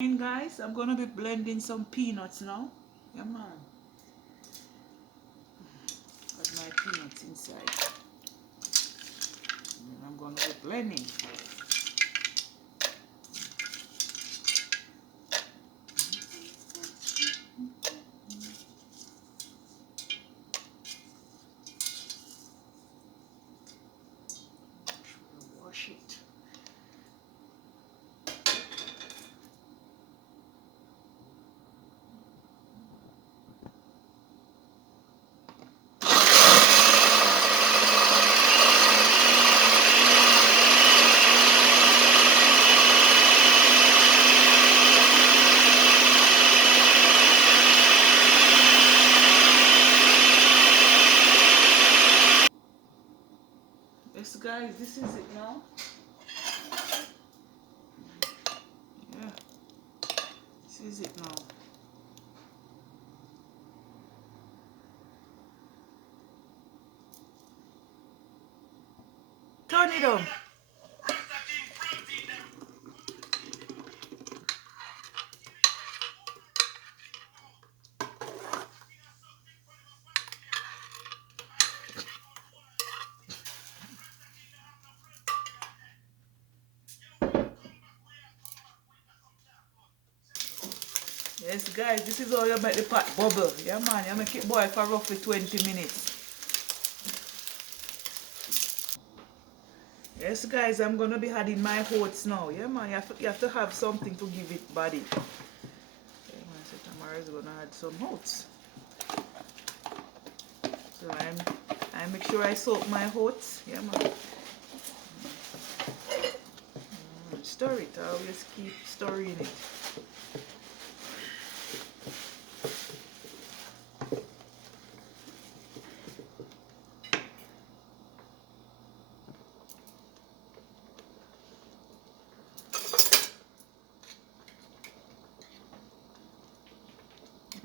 And guys, I'm gonna be blending some peanuts now. Yeah man. Got my peanuts inside. And I'm gonna be blending. Wash it. Yes guys, this is it now. Yeah, this is it now. Turn it on. Yes guys, this is how you make the pot bubble. Yeah man, you make it boil for roughly 20 minutes. Yes guys, I'm gonna be adding my oats now. Yeah man, you have to have something to give it body. Yeah man, so Tamara's gonna add some oats. So I make sure I soak my oats. Yeah man. Stir it. I always keep stirring it.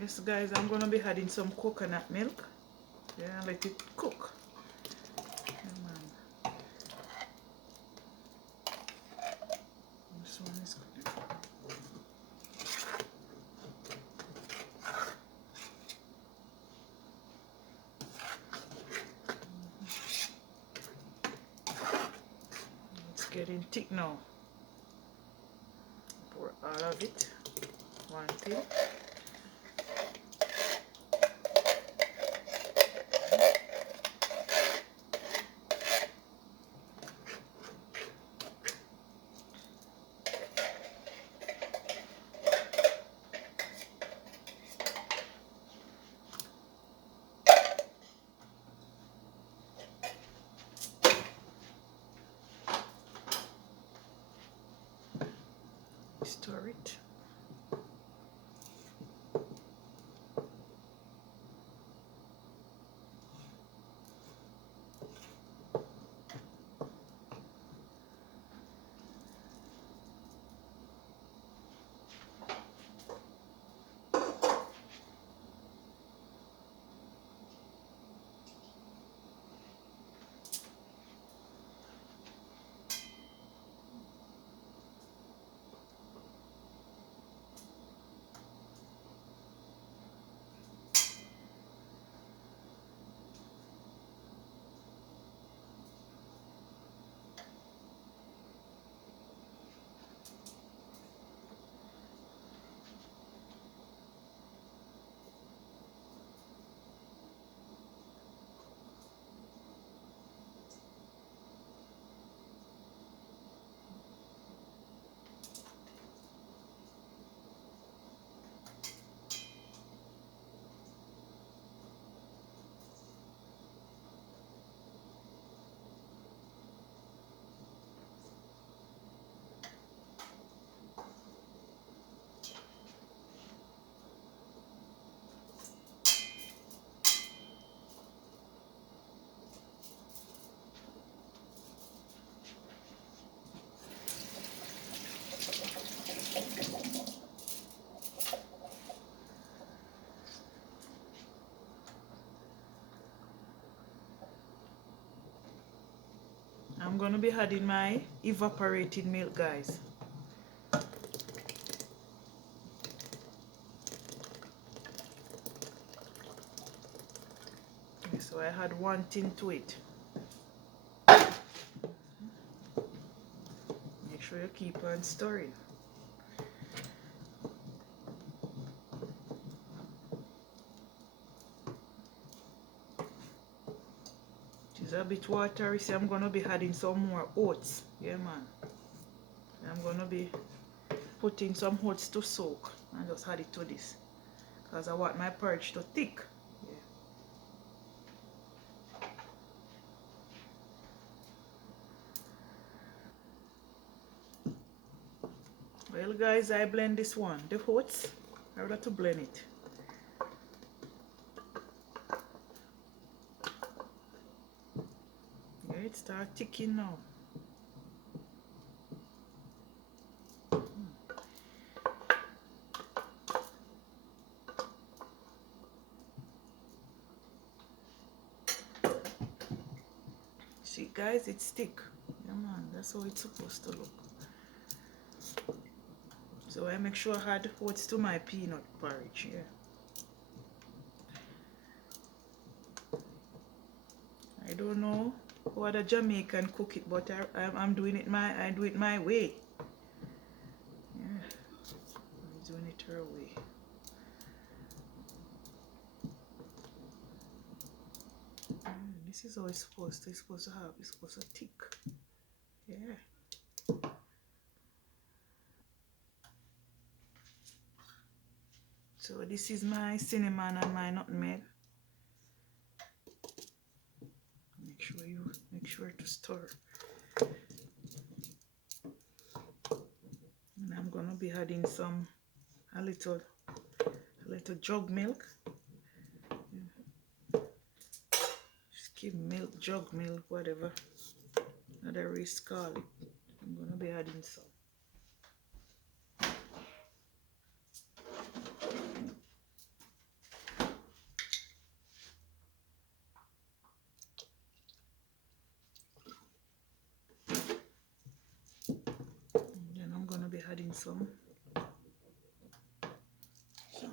Yes guys, I'm gonna be adding some coconut milk. Yeah, let it cook. Yeah, man. This one is cooking. It's getting thick now. Pour all of it. One thing. Stir it. I'm gonna be adding my evaporated milk, guys. So I add one thing to it. Make sure you keep on stirring. It's a bit watery, so I'm gonna be adding some more oats. Yeah, man. I'm gonna be putting some oats to soak and just add it to this because I want my porridge to thick. Well guys, I blend this one, the oats. I got to blend it. Yeah, it starts ticking now. See guys, it's thick. Yeah man, that's how it's supposed to look. So I make sure I add oats to my peanut porridge. Yeah. I don't know how the Jamaican cook it, but I'm doing it I do it my way. Yeah, I'm doing it her way. This is how it's supposed to. It's supposed to have. It's supposed to thick. Yeah. So this is my cinnamon and my nutmeg. Make sure to stir. And I'm gonna be adding a little jug milk. Skim milk, jug milk, whatever. Another race call it. I'm gonna be adding some. And then I'm gonna be adding some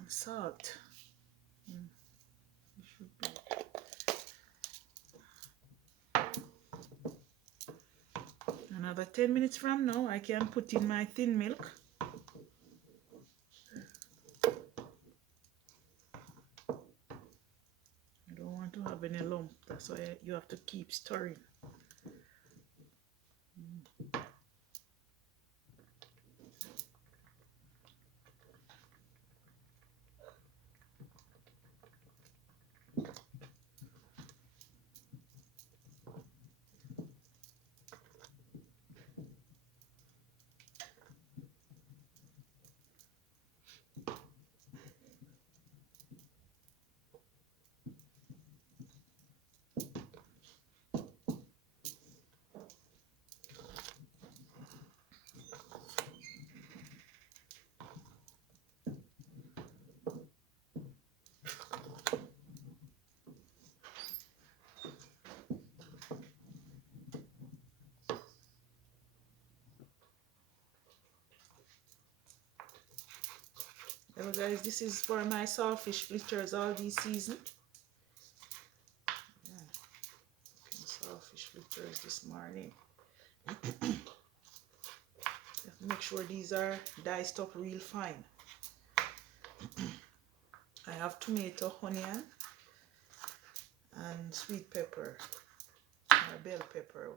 salt. It should be. Another 10 minutes from now, I can put in my thin milk. I don't want to have any lump, that's why you have to keep stirring. Hello guys, this is for my saltfish fritters all this season. Yeah. Saltfish fritters this morning. Make sure these are diced up real fine. I have tomato, onion, and sweet pepper or bell pepper.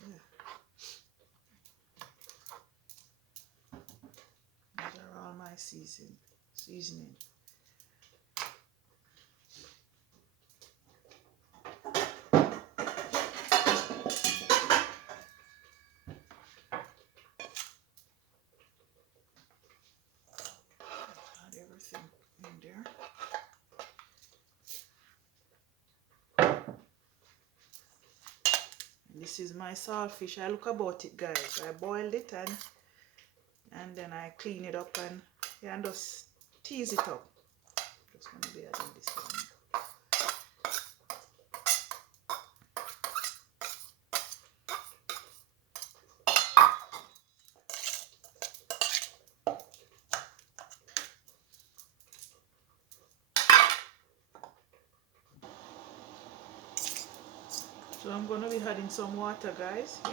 Yeah. These are all my seasoning. Add everything in there. This is my saltfish. I look about it guys. I boiled it and then I clean it up and just tease it up. Just gonna be adding this one. So I'm gonna be adding some water, guys. Yeah.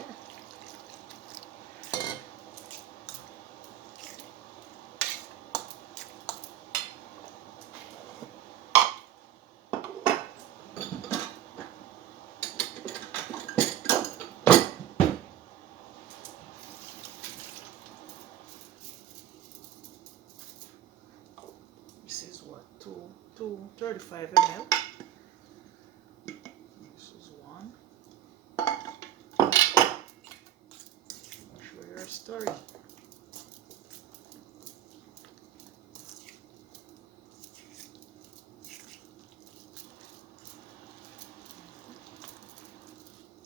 This is what, 35 ml. This is one. Show your story.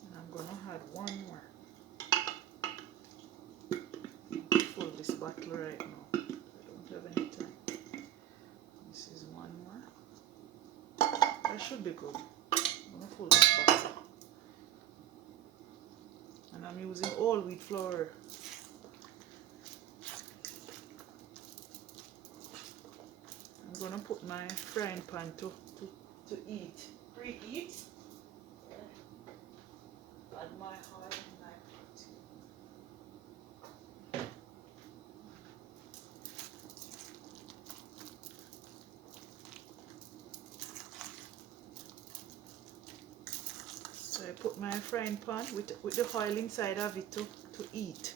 And I'm gonna add one more. Fill this bottle right now. I don't have any time. This is one more. That should be good. I'm gonna fill this bottle. And I'm using all wheat flour. I'm gonna put my frying pan to eat. Preheat. Add my oil and my pot. So I put my frying pan with the oil inside of it to eat.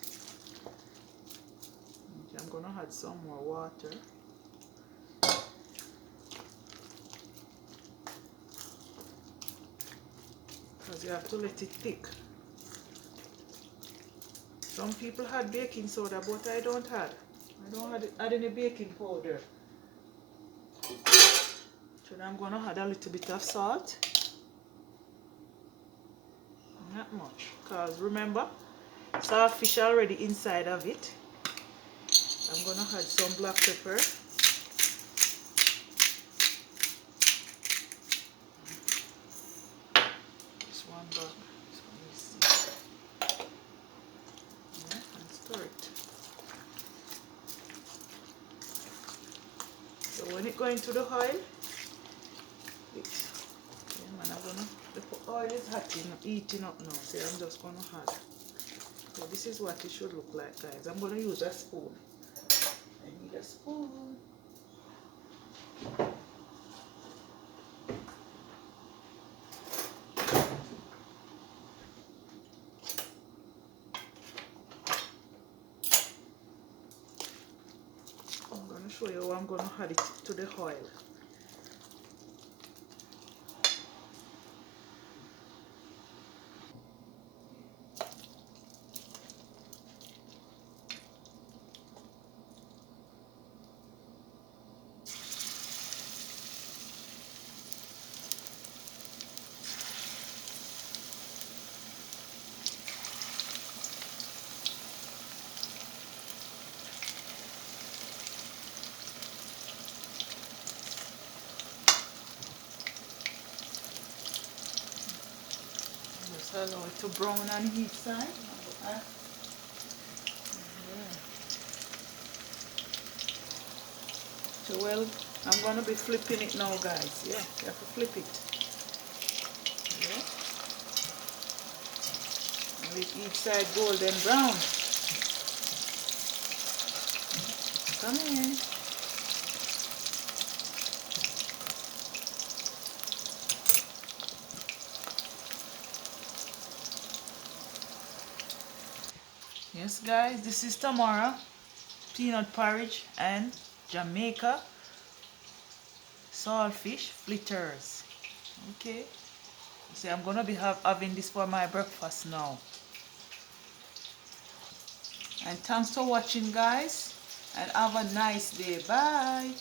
Okay, I'm gonna add some more water. Because you have to let it thick. Some people had baking soda, but I don't add. I don't add any baking powder. So I'm gonna add a little bit of salt. Not much, because remember, saltfish already inside of it. I'm gonna add some black pepper. This one back. This one is and stir it. So when it goes into the oil, the oil is heating up now. So I'm just gonna add. So this is what it should look like, guys. I'm gonna use a spoon. I need a spoon. I'm gonna show you how I'm gonna add it to the oil. Allow it to brown on each side. Yeah. So well, I'm gonna be flipping it now, guys. Yeah, you have to flip it. Yeah. And with each side golden brown. Come in. Yes, guys, this is Tamara, peanut porridge and Jamaica saltfish fritters. Okay, so I'm gonna be having this for my breakfast now. And thanks for watching, guys, and have a nice day. Bye.